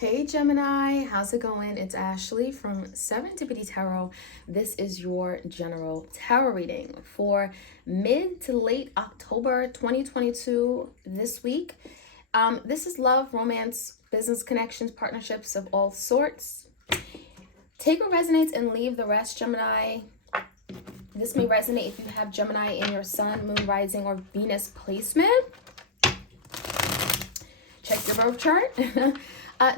Hey Gemini, how's it going? It's Ashley from Serendipity Tarot. This is your general tarot reading for mid to late October 2022 this week. This is love, romance, business connections, partnerships of all sorts. Take what resonates and leave the rest, Gemini. This may resonate if you have Gemini in your sun, moon, rising, or Venus placement. Check your birth chart.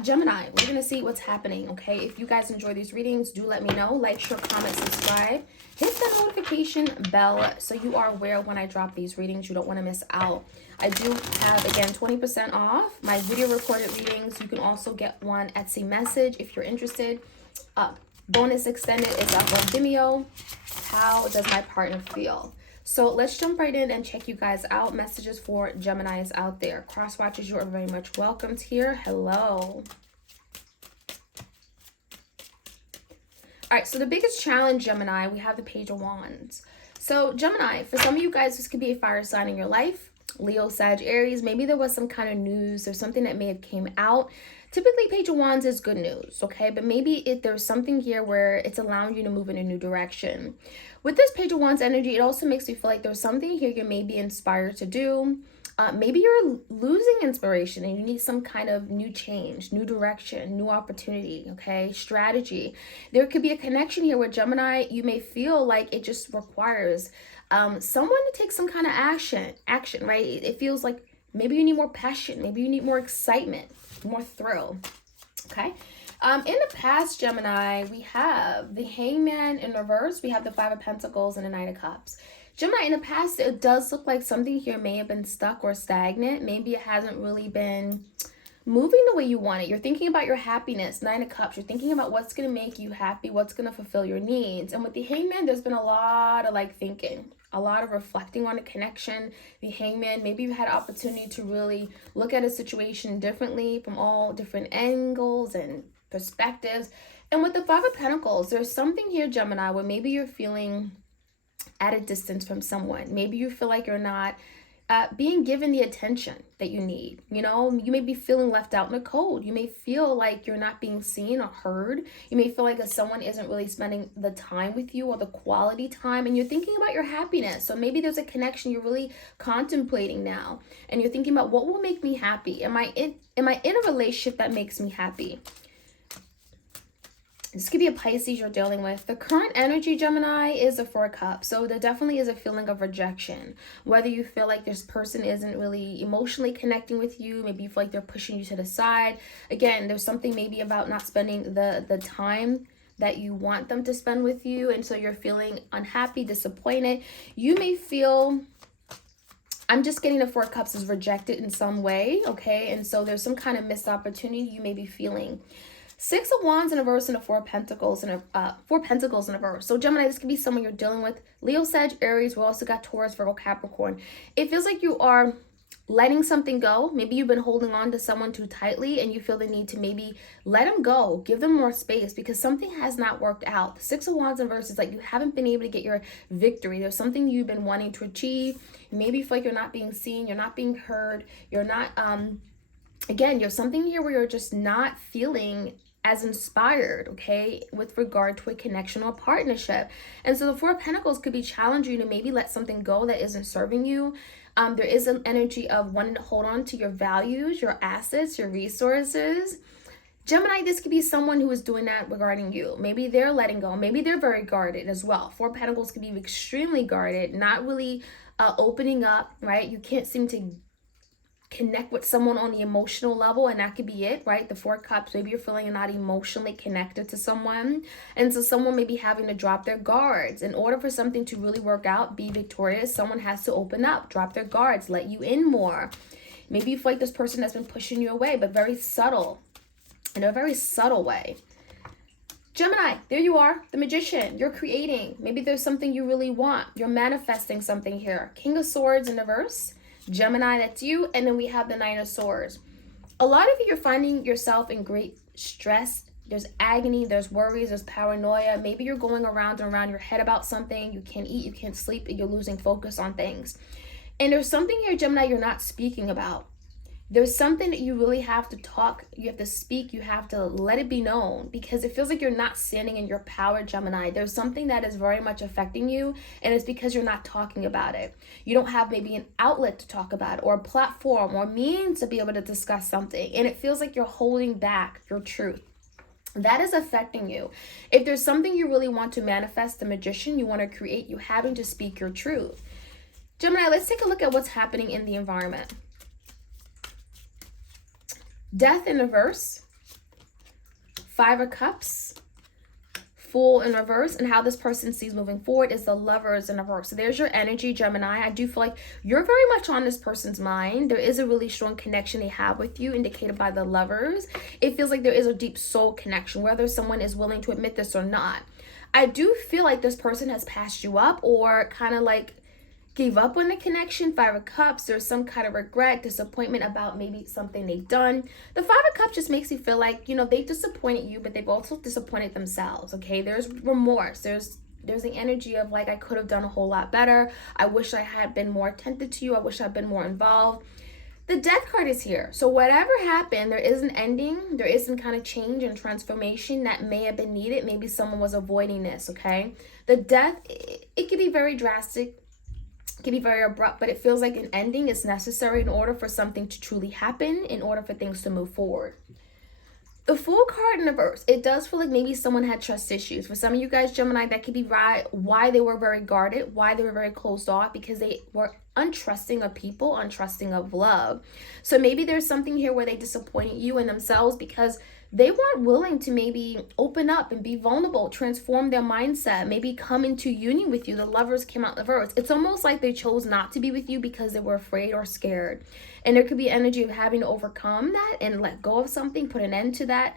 Gemini, we're going to see what's happening, okay? If you guys enjoy these readings, do let me know. Like, share, comment, subscribe. Hit the notification bell so you are aware when I drop these readings. You don't want to miss out. I do have, again, 20% off my video recorded readings. You can also get one Etsy message if you're interested. Bonus extended is up on Vimeo. How does my partner feel? So let's jump right in and check you guys out. Messages for Geminis out there. Cross watchers, you are very much welcomed here. Hello. All right, so the biggest challenge, Gemini, we have the Page of Wands. So Gemini, for some of you guys, this could be a fire sign in your life. Leo, Sag, Aries, maybe there was some kind of news or something that may have came out. Typically, Page of Wands is good news, okay? But maybe there's something here where it's allowing you to move in a new direction. With this Page of Wands energy, it also makes me feel like there's something here you may be inspired to do. Maybe you're losing inspiration and you need some kind of new change, new direction, new opportunity, okay? Strategy. There could be a connection here with Gemini. You may feel like it just requires someone to take some kind of action, right? It feels like maybe you need more passion. Maybe you need more excitement, more thrill, okay? In the past, Gemini, we have the Hangman in reverse. We have the Five of Pentacles and the Knight of Cups. Gemini, in the past, it does look like something here may have been stuck or stagnant. Maybe it hasn't really been moving the way you want it. You're thinking about your happiness, Nine of Cups. You're thinking about what's going to make you happy, what's going to fulfill your needs. And with the Hangman, there's been a lot of thinking, a lot of reflecting on a connection. The Hangman, maybe you had opportunity to really look at a situation differently from all different angles and perspectives. And with the Five of Pentacles, there's something here, Gemini, where maybe you're feeling at a distance from someone. Maybe you feel like you're not being given the attention that you need. You know, you may be feeling left out in the cold. You may feel like you're not being seen or heard. You may feel like someone isn't really spending the time with you or the quality time, and you're thinking about your happiness. So maybe there's a connection you're really contemplating now, and you're thinking about what will make me happy. Am I in a relationship that makes me happy? This could be a Pisces you're dealing with. The current energy, Gemini, is a Four of Cups. So there definitely is a feeling of rejection. Whether you feel like this person isn't really emotionally connecting with you, maybe you feel like they're pushing you to the side. Again, there's something maybe about not spending the time that you want them to spend with you. And so you're feeling unhappy, disappointed. You may feel, I'm just getting the Four of Cups is rejected in some way, okay? And so there's some kind of missed opportunity you may be feeling. Six of Wands in a verse and a Four of Pentacles and Four Pentacles in a verse. So Gemini, this could be someone you're dealing with. Leo, Sag, Aries. We also got Taurus, Virgo, Capricorn. It feels like you are letting something go. Maybe you've been holding on to someone too tightly and you feel the need to maybe let them go, give them more space because something has not worked out. The Six of Wands in verse is like you haven't been able to get your victory. There's something you've been wanting to achieve. Maybe you feel like you're not being seen, you're not being heard, you're not, again, there's something here where you're just not feeling as inspired, okay, with regard to a connection or partnership. And so the Four of Pentacles could be challenging you to maybe let something go that isn't serving you. There is an energy of wanting to hold on to your values, your assets, your resources. Gemini, this could be someone who is doing that regarding you. Maybe they're letting go. Maybe they're very guarded as well. Four of Pentacles could be extremely guarded, not really opening up, right? You can't seem to connect with someone on the emotional level, and that could be it, right? The Four of Cups, maybe you're feeling you're not emotionally connected to someone, and so someone may be having to drop their guards. In order for something to really work out, be victorious, someone has to open up, drop their guards, let you in more. Maybe you feel like this person has been pushing you away, but very subtle, in a very subtle way. Gemini, there you are, the Magician. You're creating. Maybe there's something you really want. You're manifesting something here. King of Swords in reverse. Gemini, that's you. And then we have the Nine of Swords. A lot of you, you're finding yourself in great stress. There's agony, there's worries, there's paranoia. Maybe you're going around and around your head about something. You can't eat, you can't sleep, and you're losing focus on things. And there's something here, Gemini, you're not speaking about. There's something that you really have to talk, you have to speak, you have to let it be known, because it feels like you're not standing in your power, Gemini. There's something that is very much affecting you, and it's because you're not talking about it. You don't have maybe an outlet to talk about it, or a platform or means to be able to discuss something, and it feels like you're holding back your truth. That is affecting you. If there's something you really want to manifest, the magician, you want to create, you having to speak your truth. Gemini, let's take a look at what's happening in the environment. Death in reverse, 5 of Cups, Fool in reverse, and how this person sees moving forward is the Lovers in reverse. So there's your energy, Gemini. I do feel like you're very much on this person's mind. There is a really strong connection they have with you, indicated by the Lovers. It feels like there is a deep soul connection, whether someone is willing to admit this or not. I do feel like this person has passed you up, or kind of like gave up on the connection. 5 of Cups, there's some kind of regret, disappointment about maybe something they've done. The 5 of Cups just makes you feel like, you know, they disappointed you, but they've also disappointed themselves, okay? There's remorse. There's the energy of like, I could have done a whole lot better. I wish I had been more attentive to you. I wish I'd been more involved. The Death card is here. So whatever happened, there is an ending. There is some kind of change and transformation that may have been needed. Maybe someone was avoiding this, okay? The Death, it can be very drastic. Can be very abrupt, but it feels like an ending is necessary in order for something to truly happen, in order for things to move forward. The Fool card in reverse, it does feel like maybe someone had trust issues. For some of you guys, Gemini, that could be why they were very guarded, why they were very closed off, because they were untrusting of people, untrusting of love. So maybe there's something here where they disappointed you in themselves because they weren't willing to maybe open up and be vulnerable, transform their mindset, maybe come into union with you. The Lovers came out reverse. It's almost like they chose not to be with you because they were afraid or scared. And there could be energy of having to overcome that and let go of something, put an end to that,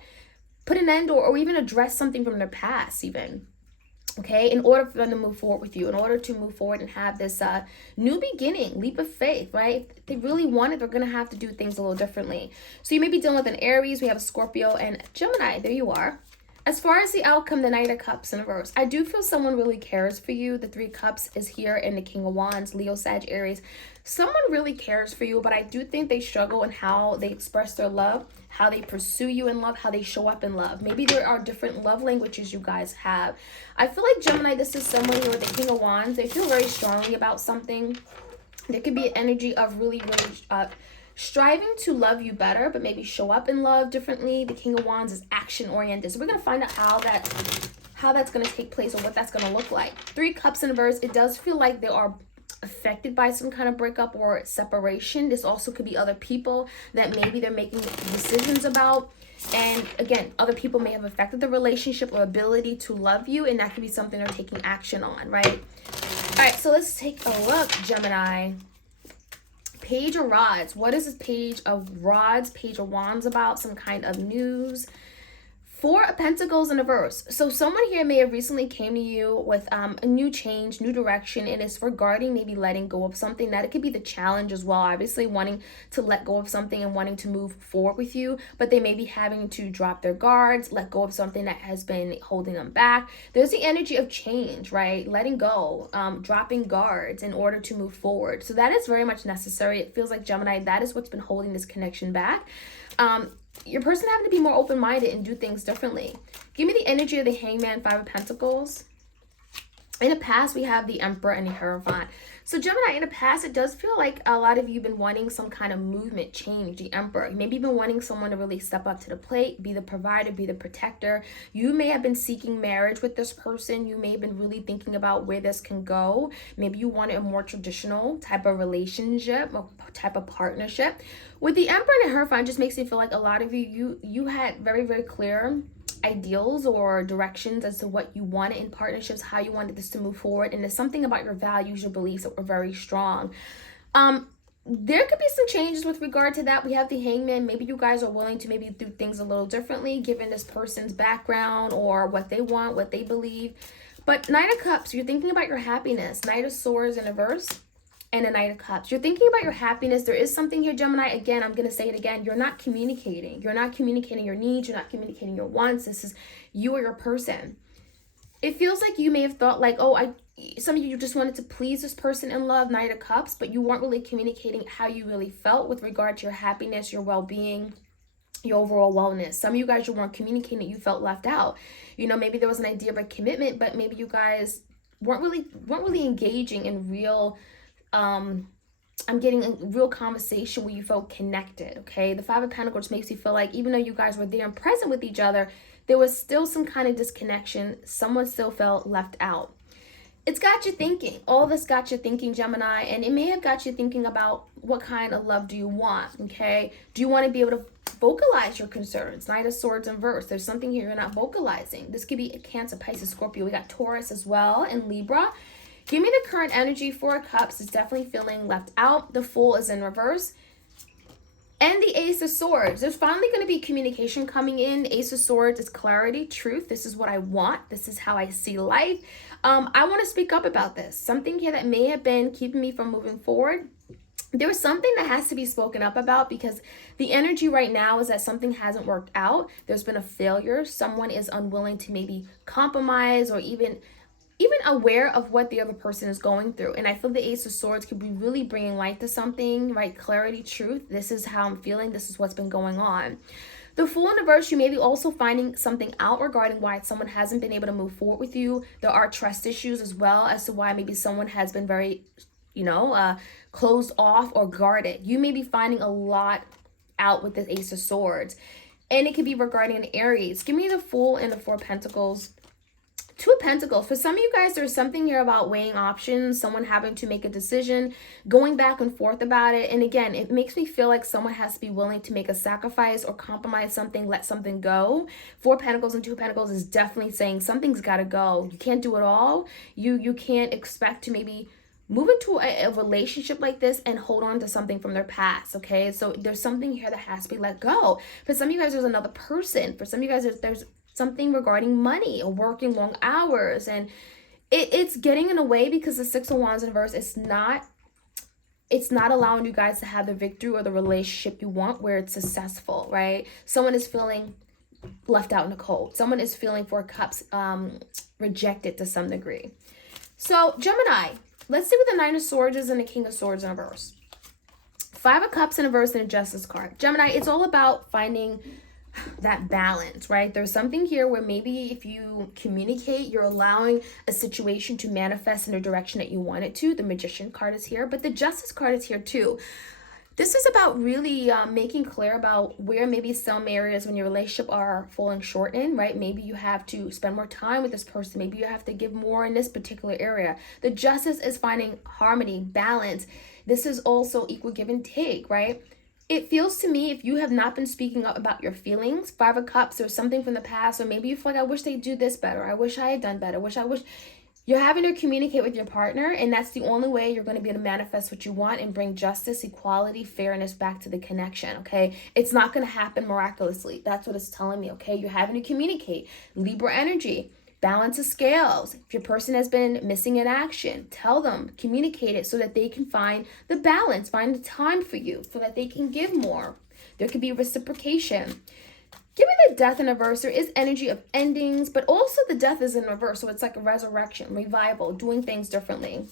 put an end or even address something from their past even. Okay, in order for them to move forward with you, in order to move forward and have this new beginning, leap of faith, right? If they really want it, they're going to have to do things a little differently. So you may be dealing with an Aries, we have a Scorpio, and Gemini. There you are. As far as the outcome, the Knight of Cups in reverse, I do feel someone really cares for you. The 3 Cups is here, and the King of Wands, Leo, Sag, Aries. Someone really cares for you, but I do think they struggle in how they express their love, how they pursue you in love, how they show up in love. Maybe there are different love languages you guys have. I feel like, Gemini, this is someone who, with the King of Wands, they feel very strongly about something. There could be an energy of really striving to love you better, but maybe show up in love differently. The King of Wands is action oriented. So we're going to find out how that's going to take place or what that's going to look like. 3 Cups in reverse, it does feel like they are affected by some kind of breakup or separation. This also could be other people that maybe they're making decisions about. And again, other people may have affected the relationship or ability to love you, and that could be something they're taking action on, right? All right, so let's take a look, Gemini. Page of Rods. What is this Page of Rods, Page of Wands about? Some kind of news. 4 of Pentacles in reverse. So someone here may have recently came to you with a new change, new direction, and it's regarding maybe letting go of something. That it could be the challenge as well, obviously wanting to let go of something and wanting to move forward with you, but they may be having to drop their guards, let go of something that has been holding them back. There's the energy of change, right? Letting go, dropping guards in order to move forward. So that is very much necessary. It feels like, Gemini, that is what's been holding this connection back. Your person having to be more open-minded and do things differently. Give me the energy of the Hangman, 5 of Pentacles. In the past, we have the Emperor and the Hierophant. So Gemini, in the past, it does feel like a lot of you have been wanting some kind of movement, change. The Emperor, maybe you've been wanting someone to really step up to the plate, be the provider, be the protector. You may have been seeking marriage with this person. You may have been really thinking about where this can go. Maybe you wanted a more traditional type of relationship, or type of partnership. With the Emperor and the Hierophant, just makes me feel like a lot of you had very, very clear ideals or directions as to what you wanted in partnerships, how you wanted this to move forward, and there's something about your values, your beliefs that were very strong. There could be some changes with regard to that. We have the Hangman. Maybe you guys are willing to maybe do things a little differently given this person's background or what they want, what they believe. But Knight of Cups, you're thinking about your happiness. Knight of Swords in reverse. And a Knight of Cups. You're thinking about your happiness. There is something here, Gemini. Again, I'm going to say it again. You're not communicating. You're not communicating your needs. You're not communicating your wants. This is you or your person. It feels like you may have thought like, oh, some of you just wanted to please this person in love, Knight of Cups, but you weren't really communicating how you really felt with regard to your happiness, your well-being, your overall wellness. Some of you guys, you weren't communicating, you felt left out. You know, maybe there was an idea of a commitment, but maybe you guys weren't really engaging in real I'm getting a real conversation where you felt connected. Okay, the Five of Pentacles makes you feel like even though you guys were there and present with each other, there was still some kind of disconnection. Someone still felt left out. It's got you thinking. All this got you thinking, Gemini, and it may have got you thinking about what kind of love do you want, okay? Do you want to be able to vocalize your concerns? Knight of Swords in reverse. There's something here you're not vocalizing. This could be a Cancer, Pisces, Scorpio. We got Taurus as well and Libra. Give me the current energy. Four of Cups is definitely feeling left out. The Fool is in reverse. And the Ace of Swords. There's finally going to be communication coming in. Ace of Swords is clarity, truth. This is what I want. This is how I see life. I want to speak up about this. Something here that may have been keeping me from moving forward. There's something that has to be spoken up about because the energy right now is that something hasn't worked out. There's been a failure. Someone is unwilling to maybe compromise or even aware of what the other person is going through. And I feel the Ace of Swords could be really bringing light to something, right? Clarity, truth. This is how I'm feeling. This is what's been going on. The Fool in reverse, you may be also finding something out regarding why someone hasn't been able to move forward with you. There are trust issues as well as to why maybe someone has been very, closed off or guarded. You may be finding a lot out with the Ace of Swords. And it could be regarding an Aries. Give me the Fool and the Four of Pentacles. Two of Pentacles. For some of you guys, there's something here about weighing options, someone having to make a decision, going back and forth about it. And again, it makes me feel like someone has to be willing to make a sacrifice or compromise something, let something go. Four of Pentacles and Two of Pentacles is definitely saying something's got to go. You can't do it all. You can't expect to maybe move into a relationship like this and hold on to something from their past, okay? So there's something here that has to be let go. For some of you guys, there's another person. For some of you guys, there's something regarding money or working long hours, and it's getting in a way because the Six of Wands in reverse, it's not allowing you guys to have the victory or the relationship you want where it's successful, right? Someone is feeling left out in the cold. Someone is feeling Four of Cups rejected to some degree. So Gemini, let's see what the Nine of Swords is and the King of Swords in reverse. Five of Cups in reverse and a Justice card. Gemini, it's all about finding that balance, right? There's something here where maybe if you communicate, you're allowing a situation to manifest in the direction that you want it to. The Magician card is here, but the Justice card is here too. This is about really making clear about where maybe some areas when your relationship are falling short in, right? Maybe you have to spend more time with this person. Maybe you have to give more in this particular area. The Justice is finding harmony, balance. This is also equal give and take, right? It feels to me, if you have not been speaking up about your feelings, Five of Cups, or something from the past, or maybe you feel like, I wish they'd do this better. I wish I had done better. I wish. You're having to communicate with your partner, and that's the only way you're going to be able to manifest what you want and bring justice, equality, fairness back to the connection, okay? It's not going to happen miraculously. That's what it's telling me, okay? You're having to communicate. Libra energy. Balance the scales. If your person has been missing in action, tell them, communicate it so that they can find the balance, find the time for you so that they can give more. There could be reciprocation. Give me the Death in reverse. There is energy of endings, but also the Death is in reverse. So it's like a resurrection, revival, doing things differently.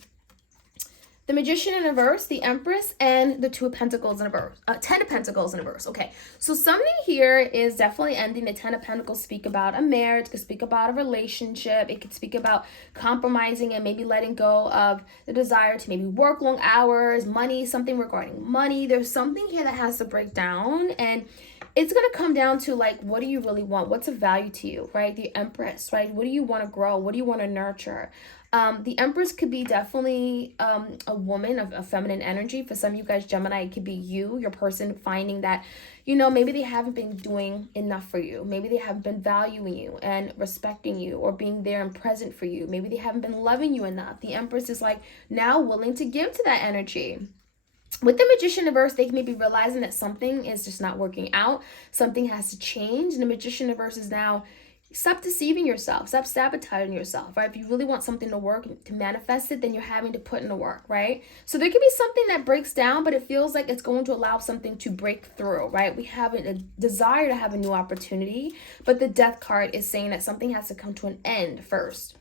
The Magician in reverse, the Empress, and the Two of Pentacles in reverse. 10 of Pentacles in reverse. Okay, so something here is definitely ending. The 10 of Pentacles speak about a marriage, could speak about a relationship. It could speak about compromising and maybe letting go of the desire to maybe work long hours, money, something regarding money. There's something here that has to break down, and it's going to come down to, like, what do you really want? What's of value to you, right? The Empress, right? What do you want to grow? What do you want to nurture? The Empress could be definitely a woman of a feminine energy. For some of you guys, Gemini, it could be you, your person finding that, maybe they haven't been doing enough for you. Maybe they haven't been valuing you and respecting you or being there and present for you. Maybe they haven't been loving you enough. The Empress is like now willing to give to that energy. With the Magician in reverse, they may be realizing that something is just not working out. Something has to change. And the Magician in reverse is now, stop deceiving yourself. Stop sabotaging yourself, right? If you really want something to work, to manifest it, then you're having to put in the work, right? So there could be something that breaks down, but it feels like it's going to allow something to break through, right? We have a desire to have a new opportunity, but the Death card is saying that something has to come to an end first.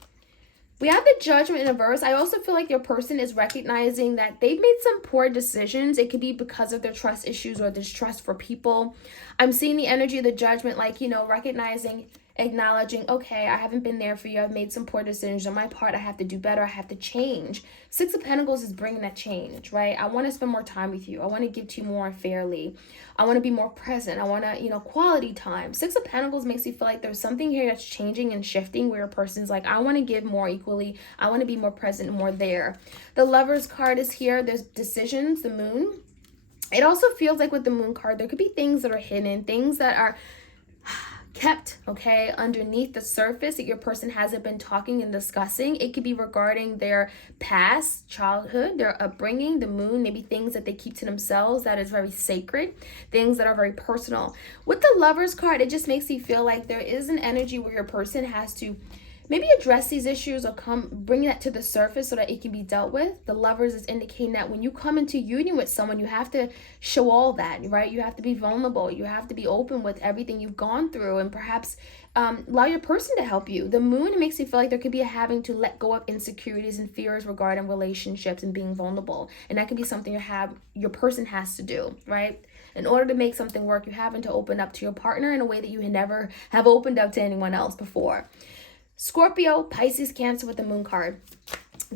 We have the Judgment in reverse. I also feel like your person is recognizing that they've made some poor decisions. It could be because of their trust issues or distrust for people. I'm seeing the energy of the Judgment, like, you know, recognizing, acknowledging, okay, I haven't been there for you. I've made some poor decisions on my part. I have to do better. I have to change. Six of Pentacles is bringing that change, right? I want to spend more time with you. I want to give to you more fairly. I want to be more present. I want to, you know, quality time. Six of Pentacles makes you feel like there's something here that's changing and shifting where a person's like, I want to give more equally. I want to be more present, more there. The Lovers card is here. There's decisions, the Moon. It also feels like with the Moon card, there could be things that are hidden, things that are kept, okay, underneath the surface that your person hasn't been talking and discussing. It could be regarding their past childhood, their upbringing, the Moon, maybe things that they keep to themselves that is very sacred, things that are very personal. With the Lovers card, it just makes you feel like there is an energy where your person has to maybe address these issues or bring that to the surface so that it can be dealt with. The Lovers is indicating that when you come into union with someone, you have to show all that, right? You have to be vulnerable. You have to be open with everything you've gone through, and perhaps allow your person to help you. The Moon makes you feel like there could be a having to let go of insecurities and fears regarding relationships and being vulnerable. And that could be something your person has to do, right? In order to make something work, you having to open up to your partner in a way that you never have opened up to anyone else before. Scorpio, Pisces, Cancer with the Moon card.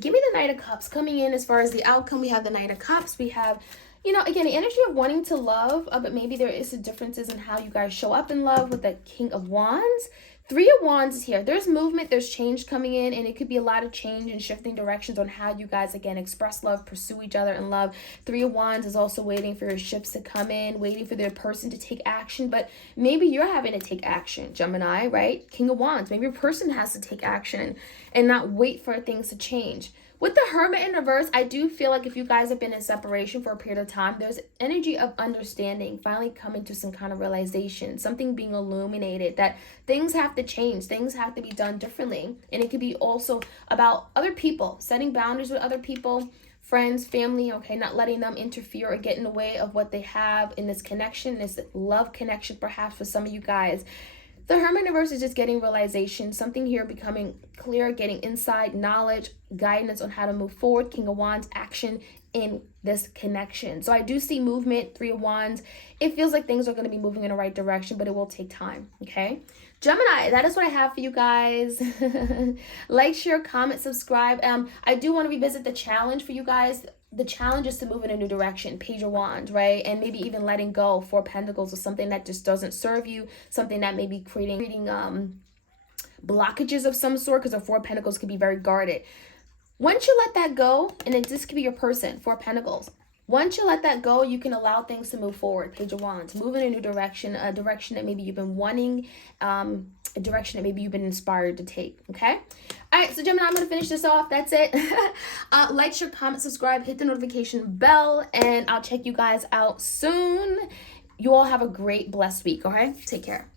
Give me the Knight of Cups coming in. As far as the outcome, we have the Knight of Cups. We have, you know, again, the energy of wanting to love, but maybe there is some differences in how you guys show up in love with the King of Wands. Three of Wands is here. There's movement, there's change coming in, and it could be a lot of change and shifting directions on how you guys, again, express love, pursue each other in love. Three of Wands is also waiting for your ships to come in, waiting for their person to take action, but maybe you're having to take action, Gemini, right? King of Wands. Maybe your person has to take action and not wait for things to change. With the Hermit in reverse, I do feel like if you guys have been in separation for a period of time, there's energy of understanding, finally coming to some kind of realization, something being illuminated, that things have to change, things have to be done differently. And it could be also about other people, setting boundaries with other people, friends, family, okay, not letting them interfere or get in the way of what they have in this connection, this love connection perhaps for some of you guys. The Hermit Universe is just getting realization, something here becoming clear, getting insight, knowledge, guidance on how to move forward. King of Wands, action in this connection. So I do see movement, Three of Wands. It feels like things are going to be moving in the right direction, but it will take time, okay? Gemini, that is what I have for you guys. Like, share, comment, subscribe. I do want to revisit the challenge for you guys. The challenge is to move in a new direction, Page of Wands, right? And maybe even letting go, Four of Pentacles, or something that just doesn't serve you, something that may be creating blockages of some sort, because the Four of Pentacles could be very guarded. Once you let that go, and this could be your person, Four of Pentacles. Once you let that go, you can allow things to move forward, Page of Wands. Move in a new direction, a direction that maybe you've been wanting, a direction that maybe you've been inspired to take, okay? All right, so Gemini, I'm going to finish this off. That's it. Like, share, comment, subscribe, hit the notification bell, and I'll check you guys out soon. You all have a great, blessed week, okay? Take care.